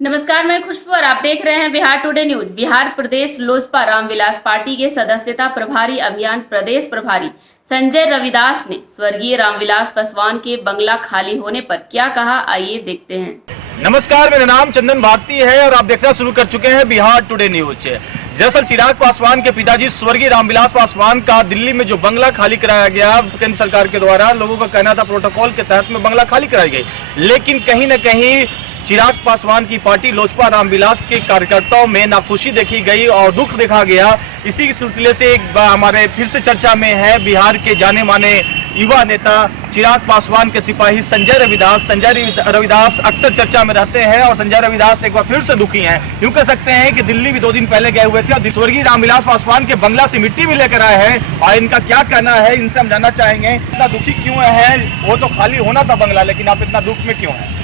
नमस्कार, मैं खुशबू और आप देख रहे हैं बिहार टुडे न्यूज। बिहार प्रदेश लोजपा रामविलास पार्टी के सदस्यता प्रभारी अभियान प्रदेश प्रभारी संजय रविदास ने स्वर्गीय रामविलास पासवान के बंगला खाली होने पर क्या कहा, आइए देखते हैं। नमस्कार, मेरा नाम चंदन भारती है और आप देखना शुरू कर चुके हैं बिहार टुडे न्यूज। दरअसल चिराग पासवान के पिताजी स्वर्गीय रामविलास पासवान का दिल्ली में जो बंगला खाली कराया गया केंद्र सरकार के द्वारा, लोगों का कहना था प्रोटोकॉल के तहत में बंगला खाली कराई गई, लेकिन कहीं न कहीं चिराग पासवान की पार्टी लोजपा रामविलास के कार्यकर्ताओं में नाखुशी देखी गई और दुख देखा गया। इसी सिलसिले से एक बार हमारे फिर से चर्चा में है बिहार के जाने माने युवा नेता चिराग पासवान के सिपाही संजय रविदास। संजय रविदास अक्सर चर्चा में रहते हैं और संजय रविदास एक बार फिर से दुखी हैं। यूं कह सकते हैं कि दिल्ली भी 2 दिन पहले गए हुए थे और स्वर्गीय रामविलास पासवान के बंगला से मिट्टी भी लेकर आए हैं और इनका क्या कहना है इनसे हम जानना चाहेंगे। इतना दुखी क्यों है? वो तो खाली होना था बंगला, लेकिन आप इतना दुख में क्यों हैं?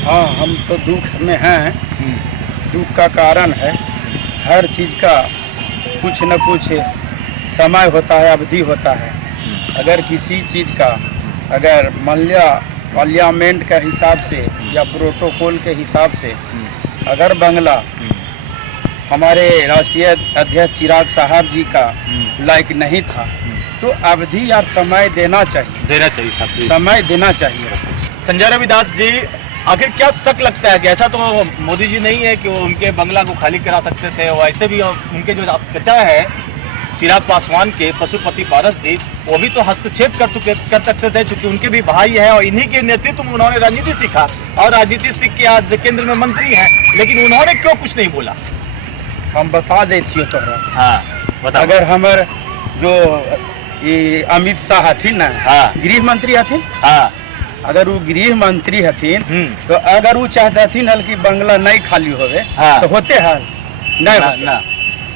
हाँ, हम तो दुख में हैं। दुख का कारण है हर चीज़ का कुछ न कुछ समय होता है, अवधि होता है। अगर किसी चीज़ का अगर पार्लियामेंट के हिसाब से या प्रोटोकॉल के हिसाब से अगर बंगला हमारे राष्ट्रीय अध्यक्ष चिराग साहब जी का लायक नहीं था तो अवधि और समय देना चाहिए था, समय देना चाहिए। संजय रविदास जी, आखिर क्या शक लगता है कि ऐसा तो मोदी जी नहीं है कि वो उनके बंगला को खाली करा सकते थे? और ऐसे भी उनके जो चचा है चिराग पासवान के पशुपति पारस जी, वो भी तो हस्तक्षेप कर सकते थे, क्योंकि उनके भी भाई हैं और इन्हीं के नेतृत्व में उन्होंने राजनीति सीखा और राजनीति सीख के आज केंद्र में मंत्री हैं, लेकिन उन्होंने क्यों कुछ नहीं बोला? हम बता देती तो हाँ, बता। अगर हमारे जो ये अमित शाह हथिन ना, हाँ, गृह मंत्री हथिन, हाँ, अगर वो गृह मंत्री हथिन तो अगर वो चाहते हथिन हल कि बंगला नहीं खाली होवे, हाँ, तो होते हल नहीं होते ना।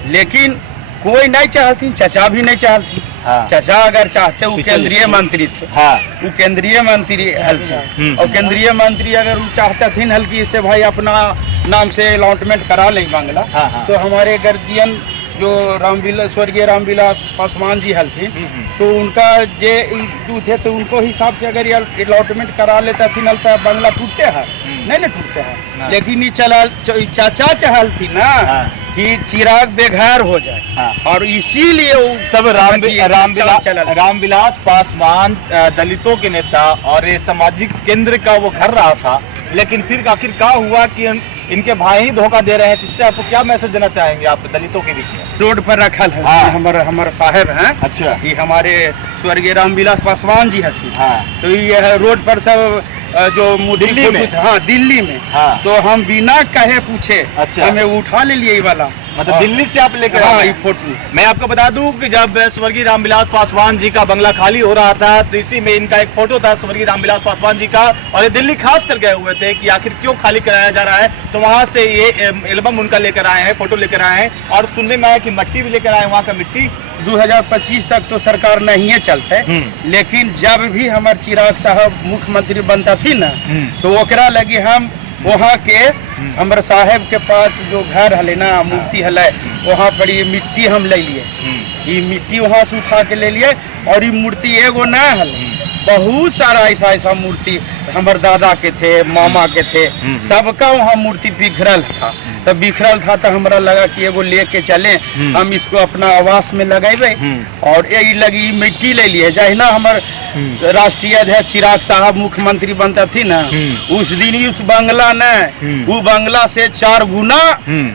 लेकिन कोई नहीं चाहती, चचा भी नहीं चाहती। हाँ, चचा अगर चाहते वो केंद्रीय मंत्री थे, हाँ, वो केंद्रीय मंत्री हल थे और केंद्रीय मंत्री अगर वो चाहते थे हल कि इसे भाई अपना नाम से अलॉटमेंट करा लें बंगला, हाँ, हाँ, तो हमारे गर्जियन जो स्वर्गीय रामविलास पासवान जी हल थे तो उनका जो थे तो उनको हिसाब से अगर अलॉटमेंट करा लेता थी नल तो बंगला टूटते हैं, नहीं टूटते हैं। लेकिन ये चाचा चहल थी ना कि चिराग बेघर हो जाए, हाँ, और इसीलिए तब रामविलास पासवान दलितों के नेता और ये सामाजिक केंद्र का वो घर रहा था, लेकिन फिर आखिर क्या हुआ कि इनके भाई ही धोखा दे रहे हैं। इससे आपको क्या मैसेज देना चाहेंगे आप दलितों के बीच में? रोड पर रखल है, हाँ, हमारे साहब हैं, अच्छा, ये हमारे स्वर्गीय रामविलास पासवान जी हथी, हाँ, तो ये रोड पर सब जो दिल्ली में, हाँ दिल्ली में, हाँ, तो हम बिना कहे पूछे, अच्छा, हमें उठा ले लिए ये वाला, मतलब दिल्ली से आप लेकर हाँ, ये फोटो। मैं आपको बता दूं कि जब स्वर्गीय रामविलास पासवान जी का बंगला खाली हो रहा था तो इसी में इनका एक फोटो था स्वर्गीय रामविलास पासवान जी का, और ये दिल्ली खास कर गए हुए थे कि आखिर क्यों खाली कराया जा रहा है। तो वहां से ये एल्बम उनका लेकर आए हैं, फोटो लेकर आए हैं, और सुनने में आया कि मिट्टी भी लेकर आए, वहाँ का मिट्टी 2025 तक तो सरकार नहीं है चलते, लेकिन जब भी हमारे चिराग साहब मुख्यमंत्री बनता थी ना तो ओकरा लगी हम वहाँ के हमारे साहब के पास जो घर हले ना, मूर्ति हले, वहाँ पर ये मिट्टी हम ले लिए, ये मिट्टी वहाँ से उठा के ले लिए, और ये मूर्ति एगो ना हले, बहुत सारा ऐसा मूर्ति हमारे दादा के थे, मामा के थे, सबका वहाँ मूर्ति बिखरल था। तब बिखरल था तो हमारा लगा कि एगो लेके चले, हम इसको अपना आवास में लगाए, और यही लगी मिट्टी ले लिए। जहिना हमारे राष्ट्रीय अध्यक्ष चिराग साहब मुख्यमंत्री बनता थी ना, उस दिन ही उस बंगला ने वो बंगला से 4 गुना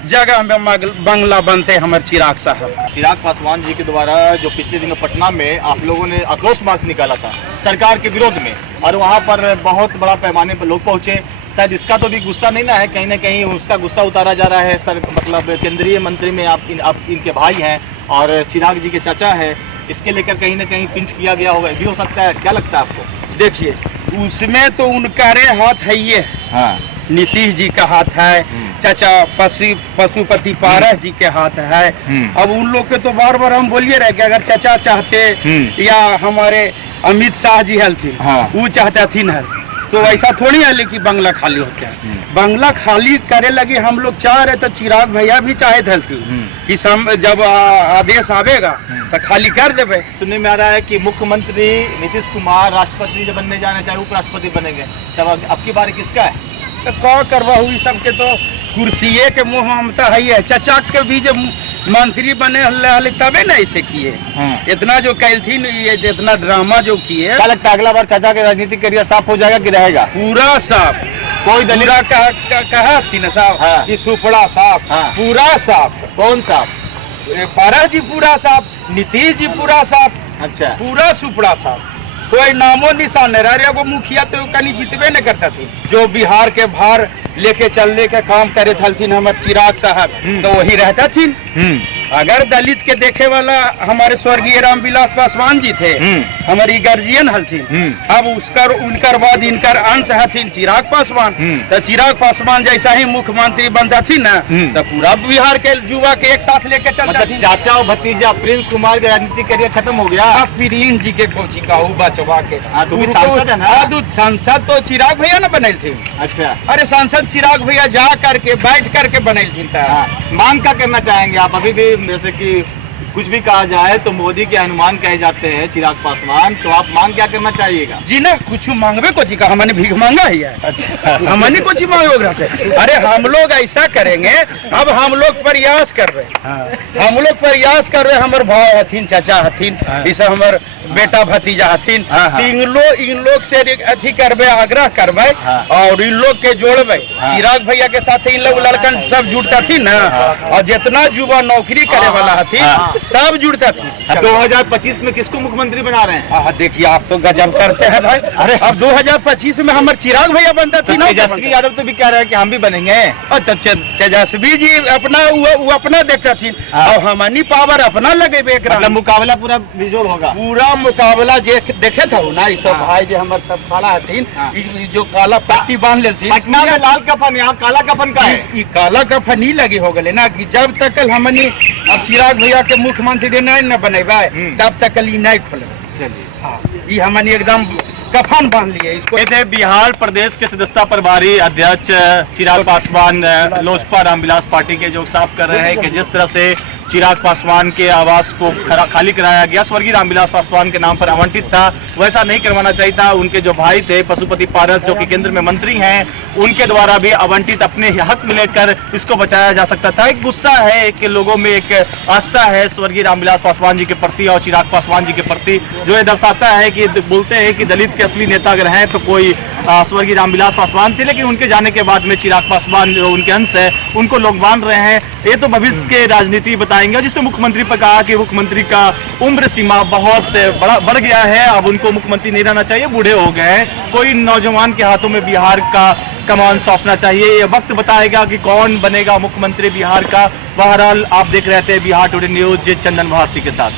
जगह में बंगला बनते हमारे चिराग साहब। चिराग पासवान जी के द्वारा जो पिछले दिनों पटना में आप लोगों ने आक्रोश मार्च निकाला था सरकार के विरोध में, और वहाँ पर बहुत बड़ा पैमाने पर लोग पहुँचे, शायद इसका तो भी गुस्सा नहीं ना है? कहीं ना कहीं उसका गुस्सा उतारा जा रहा है सर, मतलब केंद्रीय मंत्री में आप इनके भाई हैं और चिराग जी के चाचा हैं, इसके लेकर कहीं ना कहीं पिंच किया गया होगा, भी हो सकता है, क्या लगता है आपको? देखिए, उसमें तो उनका हाथ है, ये हाँ, नीतीश जी का हाथ है, चाचा पशुपति पारस जी के हाथ है। अब उन लोग के तो बार बार हम बोलिए रहे कि अगर चाचा चाहते या हमारे अमित शाह जी हलथिन, वो चाहते थी हल, तो ऐसा थोड़ी है कि बंगला खाली होते हैं। बंगला खाली करे लगे हम लोग चाह रहे, तो चिराग भैया भी चाहे थे कि जब आदेश आवेगा तो खाली कर देवे। सुनने में आ रहा है कि मुख्यमंत्री नीतीश कुमार राष्ट्रपति जब बनने जाना चाहे उपराष्ट्रपति बनेंगे, तब अब की बारी किसका है? तो का करवा हुई सबके तो कुर्सिये के मुँह ममता है चचा के भी जब मंत्री बने हल्ले तबे ना ऐसे किए। इतना जो कैलथीन ये इतना ड्रामा जो किए। क्या लगता है अगला बार चाचा के राजनीतिक करियर साफ हो जाएगा कि रहेगा? पूरा साफ। कोई दलित कहा थी ना साहब हाँ। कि सुपड़ा साफ। हाँ। पूरा साफ। कौन साफ? पारा जी पूरा साफ, नीतीश जी पूरा साफ, अच्छा पूरा सुपड़ा साफ। कोई नामो निशान नहीं रहा। वो मुखिया तो कहीं जितबे न करता थी। जो बिहार के भार लेके चलने का काम करे थलथिन हमारे चिराग साहब तो वही रहता थी। अगर दलित के देखे वाला हमारे स्वर्गीय रामविलास पासवान जी थे, हमारी गार्जियन हलथिन। अब उसकर उनकर बाद इनकर अंश हथिन चिराग पासवान। तो चिराग पासवान जैसा ही मुख्यमंत्री बनता थी ना तो पूरा बिहार के युवा के एक साथ लेके चलता मतलब थी। चाचा और भतीजा प्रिंस कुमार का राजनीतिक करियर खत्म हो गया। अब प्रिंस जी के कोची का बचवा के तो भी सांसद है ना? सांसद तो चिराग भैया ना बनल थे। अच्छा अरे सांसद चिराग भैया जा करके बैठ करके बनल थी। मांग क्या करना चाहेंगे आप? अभी भी जैसे कि कुछ भी कहा जाए तो मोदी के अनुमान कहे जाते हैं चिराग पासवान, तो आप मांग क्या करना चाहिएगा? जी ना कुछ मांगबे को जी का हमने भीख मांगा है। अच्छा हमने कुछ मांगो से। अरे हम लोग ऐसा करेंगे। अब हम लोग प्रयास कर रहे। हम लोग प्रयास कर रहे। हमारे भाव हथिन, चाचा हथिन, इस हमार बेटा भतीजा हथिन। इन लोग से अथी करबे, आग्रह करबे और इन लोग के जोड़बे। चिराग भैया के साथ इन लोग लड़कन सब जुड़ता थी ना। और जितना युवा नौकरी करे वाला हथिन सब जुड़ता थी। 2025 में किसको मुख्यमंत्री बना रहे हैं? देखिए आप तो गजब करते हैं भाई। अरे अब 2025 में हमारे चिराग भैया बनता थी ना। तेजस्वी यादव तो भी कह रहे हैं कि हम भी बनेंगे। तो तेजस्वी जी अपना वो अपना देखता थी और हमनी पावर अपना लगे। मतलब मुकाबला पूरा बिजोड़ होगा। पूरा मुकाबला देखे था ना। ये सब भाई जो हमारे सब खड़ा हथिन जो काला पट्टी बांध लेती। पटना में लाल कफन, यहाँ काला कफन का है। ये काला कफन ही लगी हो गए ना कि जब तक हमनी अब चिराग भैया के मुख्यमंत्री नहीं न बनेबे तब तक ई नहीं खोले। चलिए ये हमनी एकदम कफन बांध लिए इसको। ये थे बिहार प्रदेश के सदस्यता प्रभारी अध्यक्ष चिराग पासवान लोजपा रामविलास पार्टी के, जो साफ कर रहे हैं कि जिस तरह से चिराग पासवान के आवास को खाली कराया गया, स्वर्गीय रामविलास पासवान के नाम पर आवंटित था, वैसा नहीं करवाना चाहिए था। उनके जो भाई थे पशुपति पारस जो कि केंद्र में मंत्री हैं, उनके द्वारा भी आवंटित अपने हक में लेकर इसको बचाया जा सकता था। एक गुस्सा है कि लोगों में एक आस्था है स्वर्गीय रामविलास पासवान जी के प्रति और चिराग पासवान जी के प्रति, जो ये दर्शाता है कि बोलते हैं कि दलित के असली नेता अगर हैं तो कोई स्वर्गीय रामविलास पासवान थे, लेकिन उनके जाने के बाद में चिराग पासवान जो उनके अंश है उनको लोग मान रहे हैं। ये तो भविष्य के राजनीति बताएंगे। जिसने मुख्यमंत्री पर कहा कि मुख्यमंत्री का उम्र सीमा बहुत बढ़ गया है, अब उनको मुख्यमंत्री नहीं रहना चाहिए, बूढ़े हो गए हैं, कोई नौजवान के हाथों में बिहार का कमान सौंपना चाहिए। ये वक्त बताएगा कि कौन बनेगा मुख्यमंत्री बिहार का। बहरहाल आप देख रहे थे बिहार टुडे न्यूज चंदन भारती के साथ।